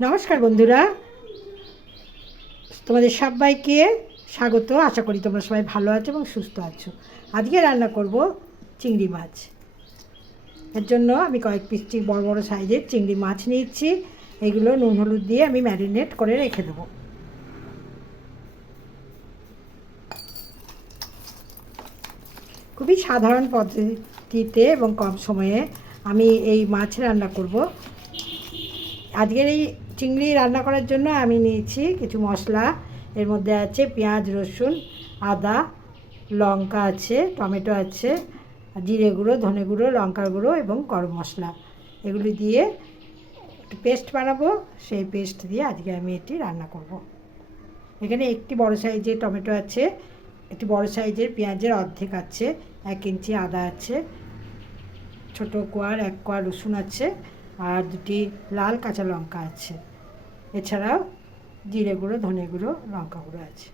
নমস্কার বন্ধুরা। তোমাদের সবাইকে স্বাগত। আশা করি তোমরা সবাই ভালো আছো এবং সুস্থ আছো। আজকে রান্না করব চিংড়ি মাছ। এর জন্য আমি কয়েক পিস চি- বড় বড় সাইজের চিংড়ি মাছ নিয়েছি। এগুলো নুন, হলুদ দিয়ে আমি ম্যারিনেট করে রেখে দেবো। খুবই সাধারণ পদ্ধতিতে এবং কম সময়ে আমি এই মাছ রান্না করব। আজকের এই চিংড়ি রান্না করার জন্য আমি নিয়েছি কিছু মশলা। এর মধ্যে আছে পেঁয়াজ, রসুন, আদা, লঙ্কা আছে, টমেটো আছে, জিরে গুঁড়ো, ধনে গুঁড়ো, লঙ্কার গুঁড়ো এবং গরম মশলা। এগুলি দিয়ে একটু পেস্ট বানাবো। সেই পেস্ট দিয়ে আজকে আমি এটি রান্না করব। এখানে একটি বড় সাইজের টমেটো আছে, একটি বড় সাইজের পেঁয়াজের অর্ধেক আছে, এক ইঞ্চি আদা আছে, ছোটো কোয়ার এক কোয়ার রসুন আছে, আর দুটি লাল কাঁচা লঙ্কা আছে। এছাড়াও জিরে গুঁড়ো ধনে গুঁড়ো লঙ্কা গুঁড়ো আছে।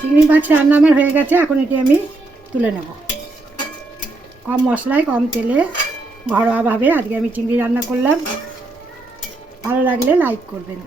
চিংড়ি মাছ রান্না আমার হয়ে গেছে, এখন এটি আমি তুলে নেব। কম মশলায়, কম তেলে, ঘরোয়াভাবে আজকে আমি চিংড়ি রান্না করলাম। ভালো লাগলে লাইক করবেন।